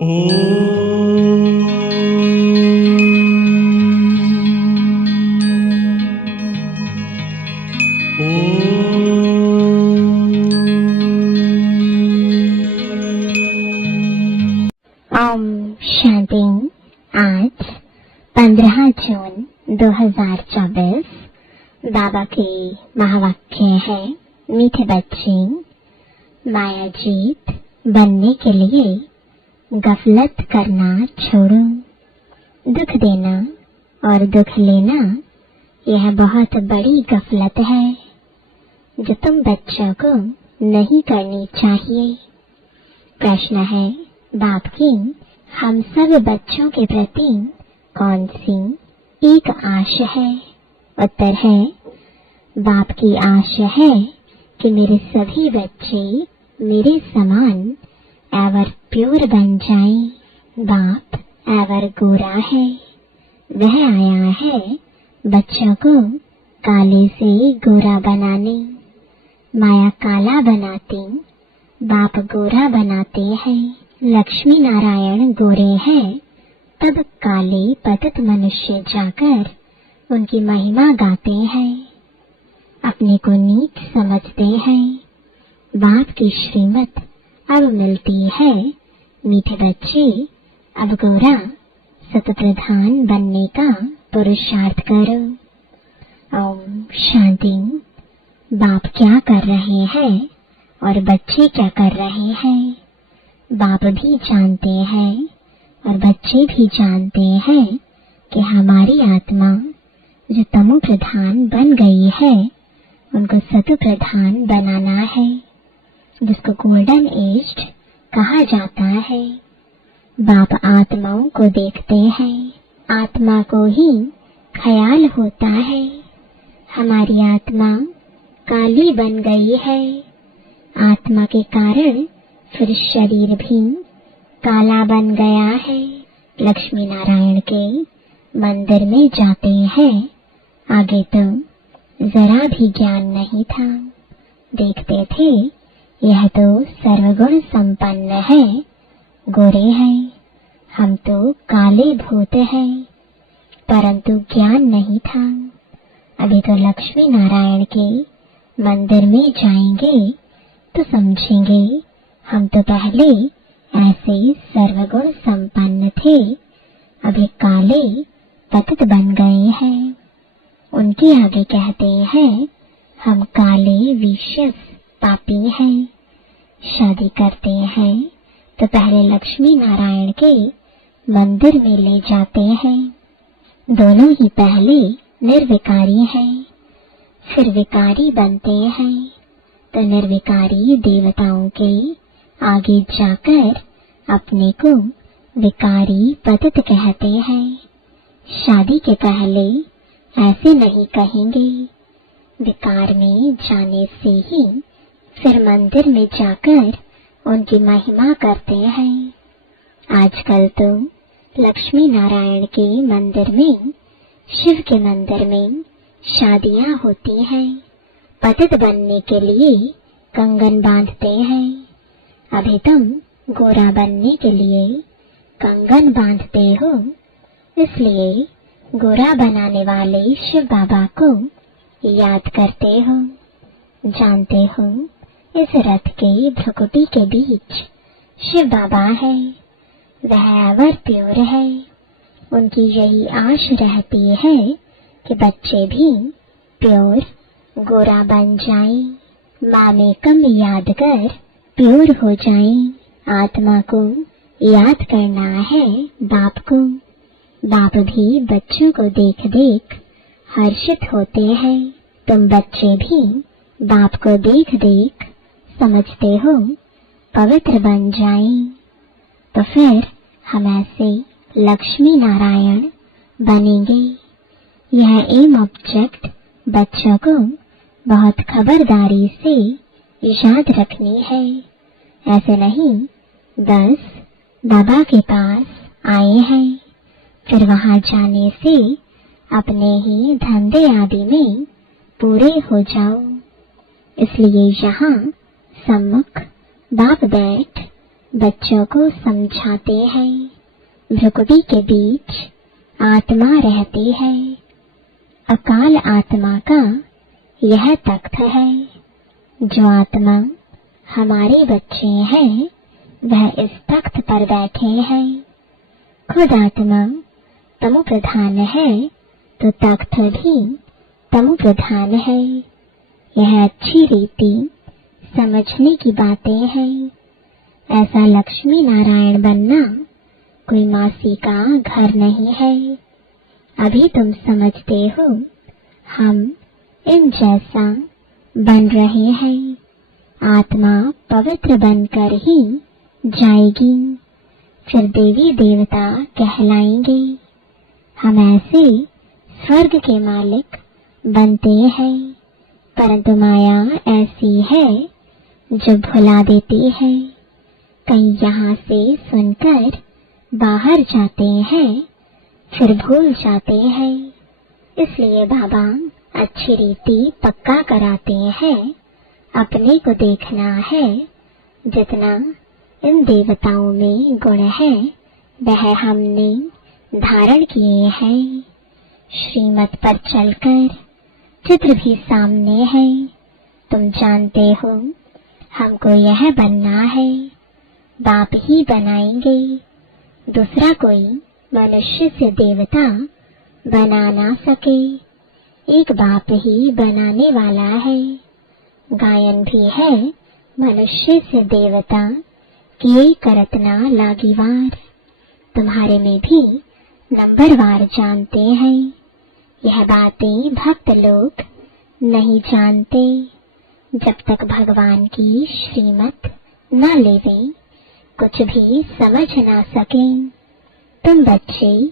ओम शांति। आज 15 जून 2024 बाबा के महावाक्य है, मीठे बच्चे, माया जीत बनने के लिए गफलत करना छोड़ो। दुख देना और दुख लेना यह बहुत बड़ी गफलत है जो तुम बच्चों को नहीं करनी चाहिए। प्रश्न है, बाप की हम सब बच्चों के प्रति कौन सी एक आश है? उत्तर है, बाप की आश है कि मेरे सभी बच्चे मेरे समान एवर प्योर बन जाएं। बाप एवर गोरा है, वह आया है बच्चों को काले से गोरा बनाने। माया काला बनाती, बाप गोरा बनाते हैं। लक्ष्मी नारायण गोरे हैं, तब काले पतित मनुष्य जाकर उनकी महिमा गाते हैं, अपने को नीच समझते हैं। बाप की श्रीमत अब मिलती है, मीठे बच्चे अब गोरा सतप्रधान बनने का पुरुषार्थ करो। ओम शांति। बाप क्या कर रहे हैं और बच्चे क्या कर रहे हैं? बाप भी जानते हैं और बच्चे भी जानते हैं कि हमारी आत्मा जो तमो प्रधान बन गई है उनको सतु प्रधान बनाना है, जिसको गोल्डन एज कहा जाता है। बाप आत्माओं को देखते हैं, आत्मा को ही ख्याल होता है हमारी आत्मा काली बन गई है। आत्मा के कारण फिर शरीर भी काला बन गया है। लक्ष्मी नारायण के मंदिर में जाते हैं, आगे तो जरा भी ज्ञान नहीं था। देखते थे यह तो सर्वगुण संपन्न है, गोरे हैं, हम तो काले भूत हैं, परंतु ज्ञान नहीं था। अभी तो लक्ष्मी नारायण के मंदिर में जाएंगे तो समझेंगे हम तो पहले ऐसे सर्वगुण संपन्न थे, अभी काले पतित बन गए हैं। उनके आगे कहते हैं हम काले विशेष पापी हैं। शादी करते हैं तो पहले लक्ष्मी नारायण के मंदिर में ले जाते हैं। दोनों ही पहले निर्विकारी हैं, फिर विकारी बनते हैं, तो निर्विकारी देवताओं के आगे जाकर अपने को विकारी पतित कहते हैं। शादी के पहले ऐसे नहीं कहेंगे, विकार में जाने से ही फिर मंदिर में जाकर उनकी महिमा करते हैं। आजकल तो लक्ष्मी नारायण के मंदिर में, शिव के मंदिर में शादियां होती हैं। पतित बनने के लिए कंगन बांधते हैं। अभी तुम गोरा बनने के लिए कंगन बांधते हो, इसलिए गोरा बनाने वाले शिव बाबा को याद करते हो। जानते हो इस रथ के भ्रुकुटी के बीच शिव बाबा है, वह एवर प्योर है। उनकी यही आश रहती है कि बच्चे भी प्योर गोरा बन जाएं, माँ में कम याद कर प्योर हो जाएं। आत्मा को याद करना है बाप को। बाप भी बच्चों को देख देख हर्षित होते हैं। तुम बच्चे भी बाप को देख देख समझते हो पवित्र बन जाएं, तो फिर हम ऐसे लक्ष्मी नारायण बनेंगे। यह एम ऑब्जेक्ट बच्चों को बहुत खबरदारी से याद रखनी है। ऐसे नहीं बस बाबा के पास आए हैं, फिर वहां जाने से अपने ही धंधे आदि में पूरे हो जाओ। इसलिए यहाँ सम्मुख बाप बैठ बच्चों को समझाते हैं। भ्रुकुटी के बीच आत्मा रहती है। अकाल आत्मा का यह तख्त है। जो आत्मा हमारे बच्चे हैं वह इस तख्त पर बैठे हैं। खुद आत्मा तमो प्रधान है तो तख्त भी तमो प्रधान है। यह अच्छी रीति समझने की बातें हैं। ऐसा लक्ष्मी नारायण बनना कोई मासी का घर नहीं है। अभी तुम समझते हो हम इन जैसा बन रहे हैं। आत्मा पवित्र बनकर ही जाएगी, फिर देवी देवता कहलाएंगे। हम ऐसे स्वर्ग के मालिक बनते हैं, परंतु माया ऐसी है जो भुला देती है। कहीं यहाँ से सुनकर बाहर जाते हैं, फिर भूल जाते हैं। इसलिए बाबा अच्छी रीति पक्का कराते हैं। अपने को देखना है। जितना इन देवताओं में गुण है वह हमने धारण किए हैं। श्रीमत पर चलकर चित्र भी सामने है। तुम जानते हो हमको यह बनना है। बाप ही बनाएंगे। दूसरा कोई मनुष्य से देवता बना ना सके। एक बाप ही बनाने वाला है। गायन भी है मनुष्य से देवता किए करत ना लागिवार। तुम्हारे में भी नंबरवार जानते हैं। यह बातें भक्त लोग नहीं जानते। जब तक भगवान की श्रीमत न लेवे कुछ भी समझ ना सके। तुम बच्चे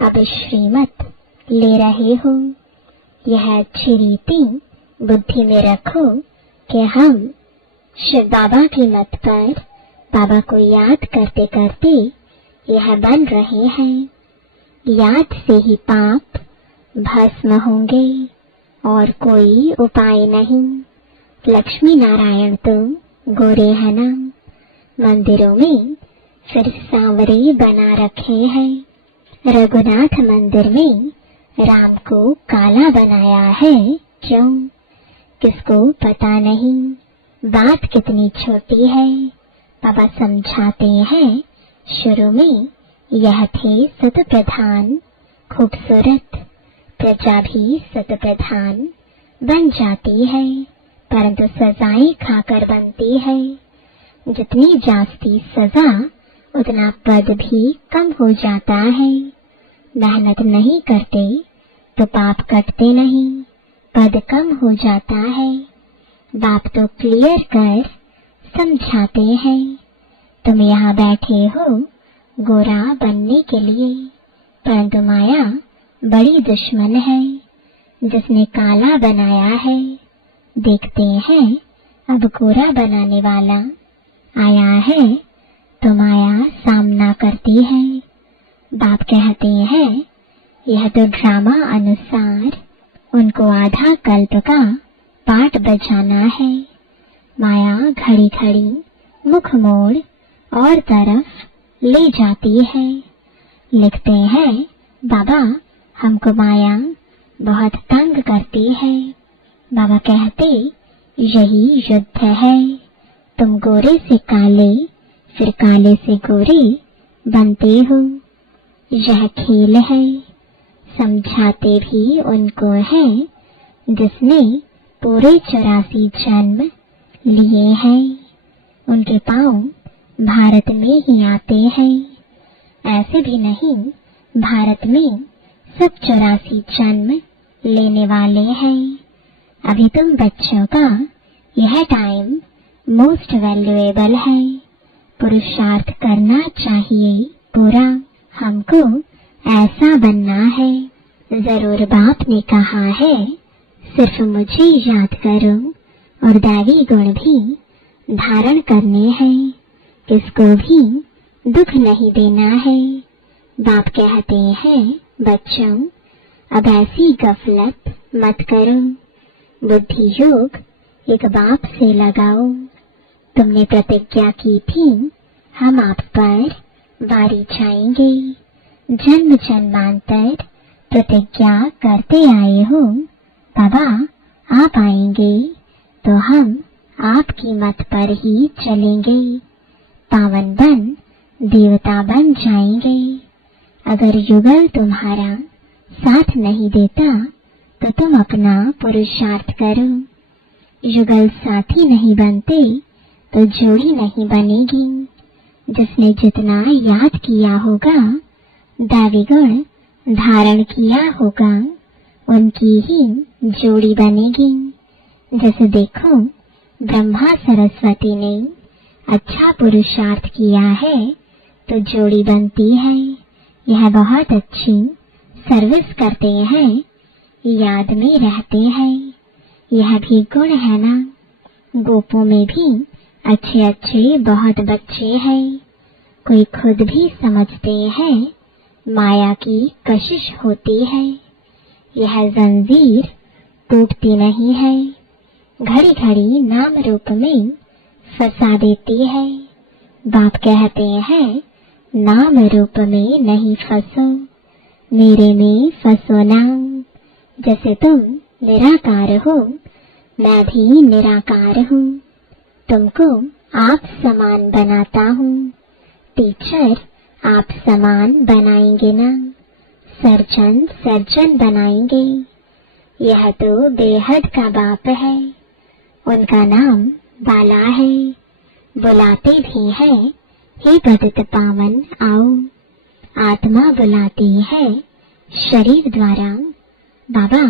अब श्रीमत ले रहे हो। यह अच्छी रीति बुद्धि में रखो कि हम शिव बाबा की मत पर बाबा को याद करते करते यह बन रहे हैं। याद से ही पाप भस्म होंगे और कोई उपाय नहीं। लक्ष्मी नारायण तो गोरे है ना। मंदिरों में फिर सांवरे बना रखे हैं। रघुनाथ मंदिर में राम को काला बनाया है। क्यों? किसको पता नहीं। बात कितनी छोटी है। बाबा समझाते हैं शुरू में यह थे सत प्रधान। खूबसूरत प्रजा भी सत प्रधान बन जाती है, परंतु सजाएं खाकर बनती है। जितनी जास्ती सजा उतना पद भी कम हो जाता है। मेहनत नहीं करते तो पाप कटते नहीं, पद कम हो जाता है। बाप तो क्लियर कर समझाते हैं। तुम यहाँ बैठे हो गोरा बनने के लिए, परंतु माया बड़ी दुश्मन है जिसने काला बनाया है। देखते हैं अब गोरा बनाने वाला आया है तो माया सामना करती है। बाप कहते हैं यह तो ड्रामा अनुसार उनको आधा कल्प का पाठ बजाना है। माया घड़ी घड़ी मुख मोड़ और तरफ ले जाती है। लिखते हैं बाबा हमको माया बहुत तंग करती है। बाबा कहते यही युद्ध है। तुम गोरे से काले फिर काले से गोरे बनते हो। यह खेल है। समझाते भी उनको है जिसने पूरे 84 जन्म लिए हैं। उनके पांव भारत में ही आते हैं। ऐसे भी नहीं भारत में सब 84 जन्म लेने वाले हैं। अभी तुम बच्चों का यह टाइम मोस्ट वैल्यूएबल है। पुरुषार्थ करना चाहिए पूरा। हमको ऐसा बनना है। जरूर बाप ने कहा है सिर्फ मुझे याद करो और दैवी गुण भी धारण करने हैं। किसको भी दुख नहीं देना है। बाप कहते हैं बच्चों अब ऐसी गफलत मत करो। बुद्धि योग एक बाप से लगाओ। तुमने प्रतिज्ञा की थी हम आप पर वारी जाएंगे। जन्म जन्मांतर प्रतिज्ञा करते आए हो, बाबा आप आएंगे तो हम आपकी मत पर ही चलेंगे, पावन बन देवता बन जाएंगे। अगर युगल तुम्हारा साथ नहीं देता तो तुम अपना पुरुषार्थ करो। युगल साथी नहीं बनते तो जोड़ी नहीं बनेगी। जिसने जितना याद किया होगा, दैवी गुण धारण किया होगा, उनकी ही जोड़ी बनेगी। जैसे देखो, ब्रह्मा सरस्वती ने अच्छा पुरुषार्थ किया है तो जोड़ी बनती है। यह बहुत अच्छी सर्विस करते हैं, याद में रहते हैं। यह भी गुण है ना। गोपों में भी अच्छे अच्छे बहुत बच्चे हैं। कोई खुद भी समझते हैं माया की कशिश होती है। यह जंजीर टूटती नहीं है, घड़ी घड़ी नाम रूप में फंसा देती है। बाप कहते हैं नाम रूप में नहीं फंसो, मेरे में फंसो ना। जैसे तुम निराकार हो, मैं भी निराकार हूँ। तुमको आप समान बनाता हूँ। टीचर आप समान बनाएंगे ना, सर्जन सर्जन बनाएंगे। यह तो बेहद का बाप है, उनका नाम बाला है। बुलाते भी है, हे पतित पावन आओ। आत्मा बुलाती है शरीर द्वारा, बाबा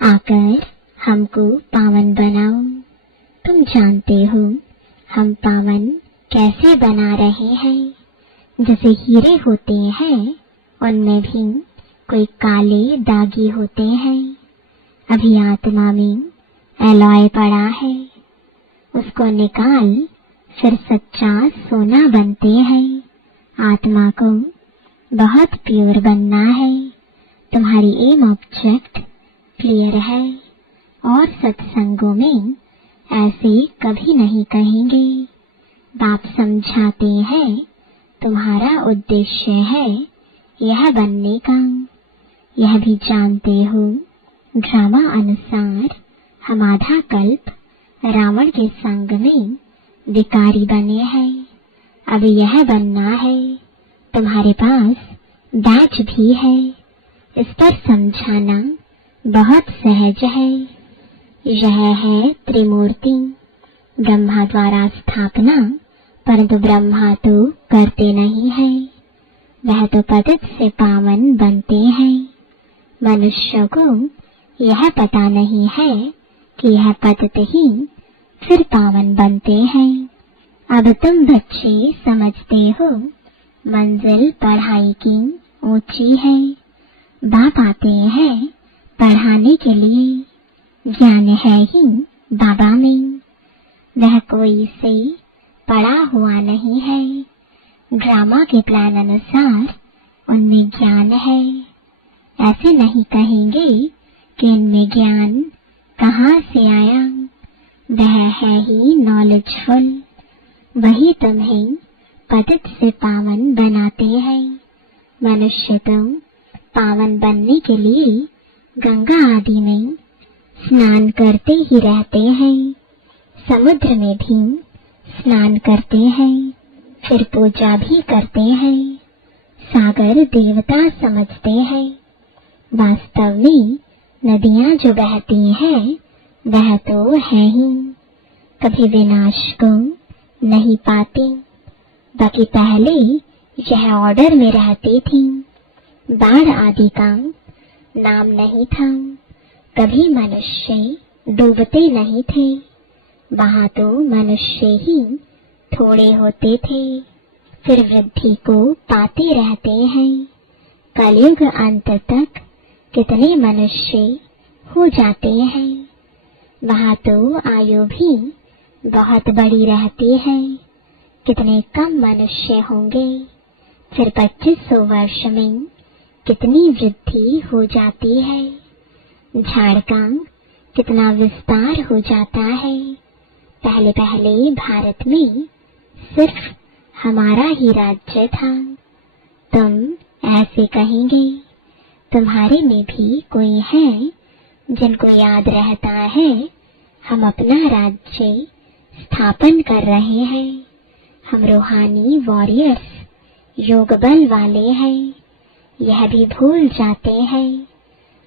आकर हमको पावन बनाओ। तुम जानते हो हम पावन कैसे बना रहे हैं। जैसे हीरे होते हैं, उनमें भी कोई काले दागी होते हैं। अभी आत्मा में एलॉय पड़ा है, उसको निकाल फिर सच्चा सोना बनते हैं। आत्मा को बहुत प्योर बनना है। तुम्हारी एम ऑब्जेक्ट क्लियर है और सत्संगों में ऐसे कभी नहीं कहेंगे। बाप समझाते हैं तुम्हारा उद्देश्य है यह बनने का। यह भी जानते हो ड्रामा अनुसार हम आधा कल्प रावण के संग में विकारी बने हैं। अब यह बनना है। तुम्हारे पास बैच भी है, इस पर समझाना बहुत सहज है। यह है त्रिमूर्ति, ब्रह्मा द्वारा स्थापना, परंतु ब्रह्मा तो करते नहीं है। वह तो पतित से पावन बनते हैं। मनुष्य को यह पता नहीं है कि यह पतित ही फिर पावन बनते हैं। अब तुम बच्चे समझते हो मंजिल पढ़ाई की ऊंची है। बाप आते हैं पढ़ाने के लिए। ज्ञान है ही बाबा में, वह कोई से पढ़ा हुआ नहीं है। ड्रामा के प्लान अनुसार उनमें ज्ञान है। ऐसे नहीं कहेंगे कि इनमें ज्ञान कहाँ से आया। वह है ही नॉलेजफुल, वही तुम्हें पतित से पावन बनाते हैं। मनुष्य तो पावन बनने के लिए गंगा आदि में स्नान करते ही रहते हैं, समुद्र में भी स्नान करते हैं, फिर पूजा भी करते हैं। सागर देवता समझते हैं। वास्तव में नदियां जो बहती हैं वह तो है ही, कभी विनाश को नहीं पाती। बाकी पहले यह ऑर्डर में रहती थी। बाढ़ आदि का नाम नहीं था। कभी मनुष्य डूबते नहीं थे। वहां तो मनुष्य ही थोड़े होते थे, फिर वृद्धि को पाते रहते हैं। कलयुग अंत तक कितने मनुष्य हो जाते हैं। वहां तो आयु भी बहुत बड़ी रहती है। कितने कम मनुष्य होंगे, फिर 2500 वर्ष में कितनी वृद्धि हो जाती है। झाड़ का कितना विस्तार हो जाता है। पहले पहले भारत में सिर्फ हमारा ही राज्य था। तुम ऐसे कहेंगे, तुम्हारे में भी कोई है जिनको याद रहता है हम अपना राज्य स्थापन कर रहे हैं। हम रूहानी वॉरियर्स, योग बल वाले हैं। यह भी भूल जाते हैं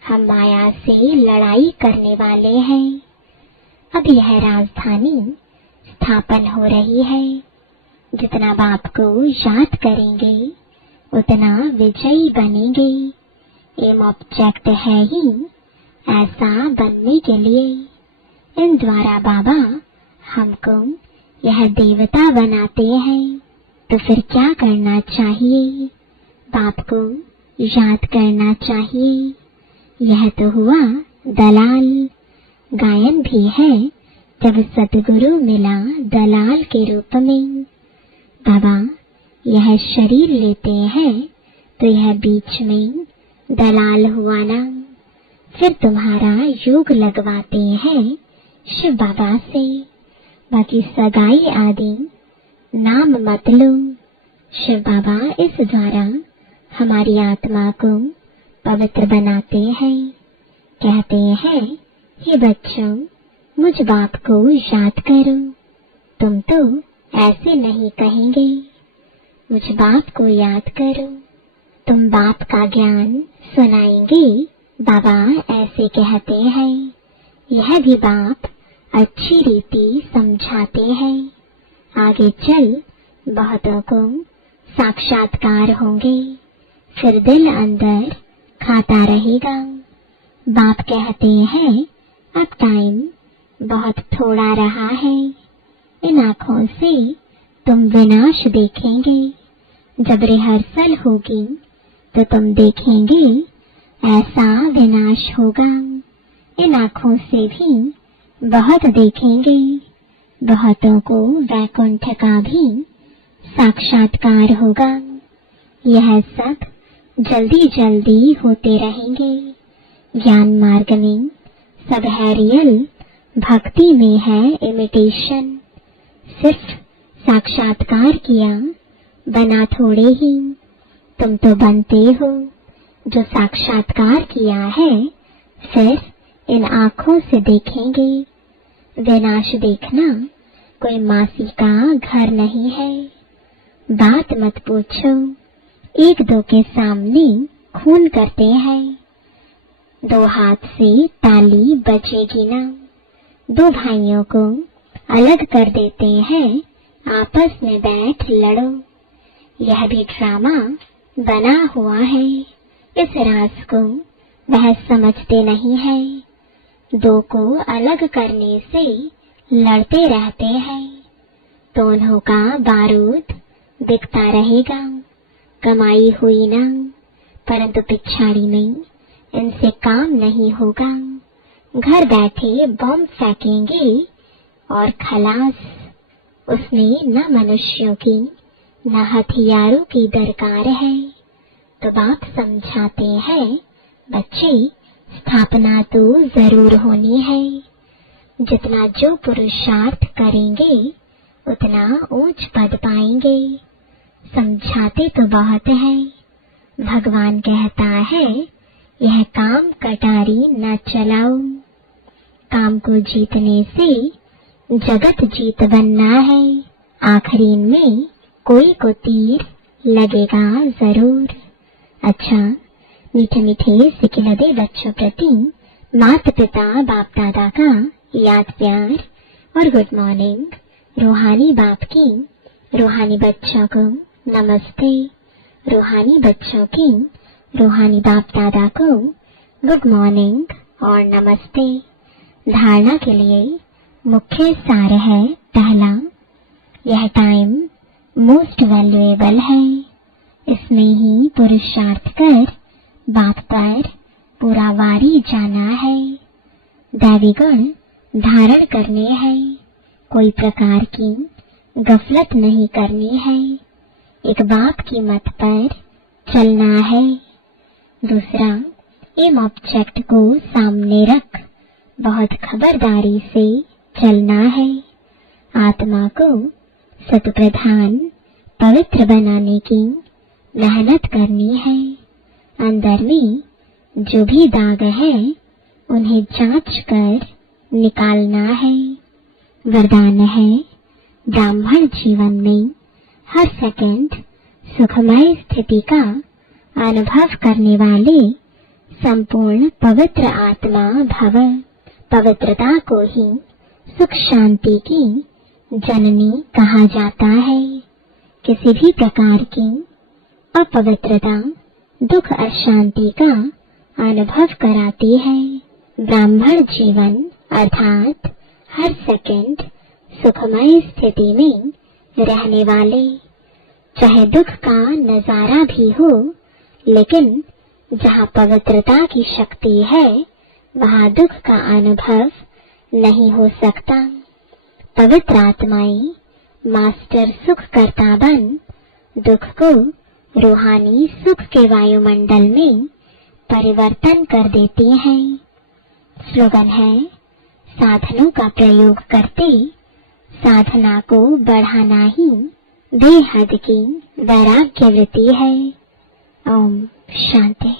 हम माया से लड़ाई करने वाले हैं। अब यह राजधानी स्थापन हो रही है। जितना बाप को याद करेंगे उतना विजयी बनेंगे। एम ऑब्जेक्ट है ही ऐसा बनने के लिए। इन द्वारा बाबा हमको यह देवता बनाते हैं। तो फिर क्या करना चाहिए? बाप को याद करना चाहिए। यह तो हुआ दलाल। गायन भी है, जब सतगुरु मिला दलाल के रूप में। बाबा यह शरीर लेते हैं तो यह बीच में दलाल हुआ ना। फिर तुम्हारा योग लगवाते हैं शिव बाबा से। बाकी सगाई आदि नाम मत लो। शिव बाबा इस द्वारा हमारी आत्मा को पवित्र बनाते हैं। कहते हैं, हे बच्चों, मुझ बाप को याद करो। तुम तो ऐसे नहीं कहेंगे, मुझ बाप को याद करो। तुम बाप का ज्ञान सुनाएंगे। बाबा ऐसे कहते हैं। यह भी बाप अच्छी रीति समझाते हैं। आगे चल बहुतों को साक्षात्कार होंगे। फिर दिल अंदर खाता रहेगा। बाप कहते हैं, अब टाइम बहुत थोड़ा रहा है। इन आँखों से तुम विनाश देखेंगे। जब रिहर्सल होगी तो तुम देखेंगे ऐसा विनाश होगा। इन आँखों से भी बहुत देखेंगे। बहुतों को वैकुंठ का भी साक्षात्कार होगा। यह सब जल्दी जल्दी होते रहेंगे। ज्ञान मार्ग में सब है रियल, भक्ति में है इमिटेशन। सिर्फ साक्षात्कार किया, बना थोड़े ही। तुम तो बनते हो जो साक्षात्कार किया है। फिर इन आँखों से देखेंगे। विनाश देखना कोई मासी का घर नहीं है। बात मत पूछो, एक दो के सामने खून करते हैं। दो हाथ से ताली बजेगी ना। दो भाइयों को अलग कर देते हैं, आपस में बैठ लड़ो। यह भी ड्रामा बना हुआ है। इस राज को वह समझते नहीं है। दो को अलग करने से लड़ते रहते हैं। दोनों का बारूद बिकता रहेगा। कमाई हुई ना, परंतु पिछाड़ी में इनसे काम नहीं होगा। घर बैठे बम फेंकेंगे और खलास। उसमें न मनुष्यों की न हथियारों की दरकार है। तो बाप समझाते हैं, बच्चे स्थापना तो जरूर होनी है। जितना जो पुरुषार्थ करेंगे उतना ऊंच पद पाएंगे। समझाते तो बहुत है। भगवान कहता है, यह काम कटारी न चलाओ। काम को जीतने से जगत जीत बनना है। आखिरी में कोई को तीर लगेगा जरूर। अच्छा, मीठे मीठे सिकिलदे बच्चों प्रति माता पिता बाप दादा का याद प्यार और गुड मॉर्निंग। रूहानी बाप की रूहानी बच्चों को नमस्ते। रूहानी बच्चों की रूहानी बाप दादा को गुड मॉर्निंग और नमस्ते। धारणा के लिए मुख्य सार है, पहला, यह टाइम मोस्ट वैल्यूएबल है। इसमें ही पुरुषार्थ कर बाप पर पूरा वारी जाना है। दैवी गुण धारण करने हैं। कोई प्रकार की गफलत नहीं करनी है। एक बाप की मत पर चलना है। दूसरा, एम ऑब्जेक्ट को सामने रख बहुत खबरदारी से चलना है। आत्मा को सत प्रधान पवित्र बनाने की मेहनत करनी है। अंदर में जो भी दाग है उन्हें जांच कर निकालना है। वरदान है, ब्राह्मण जीवन में हर सेकंड सुखमय स्थिति का अनुभव करने वाले संपूर्ण पवित्र आत्मा भव। पवित्रता को ही सुख शांति की जननी कहा जाता है। किसी भी प्रकार की अपवित्रता दुख अशांति का अनुभव कराती है। ब्राह्मण जीवन अर्थात हर सेकंड सुखमय स्थिति में रहने वाले, चाहे दुख का नजारा भी हो, लेकिन जहाँ पवित्रता की शक्ति है वहाँ दुख का अनुभव नहीं हो सकता। पवित्र आत्माएं मास्टर सुख करता बन दुख को रूहानी सुख के वायुमंडल में परिवर्तन कर देती हैं। स्लोगन है, साधनों का प्रयोग करते साधना को बढ़ाना ही बेहद की वैराग्य वृत्ति है। ओम शांति।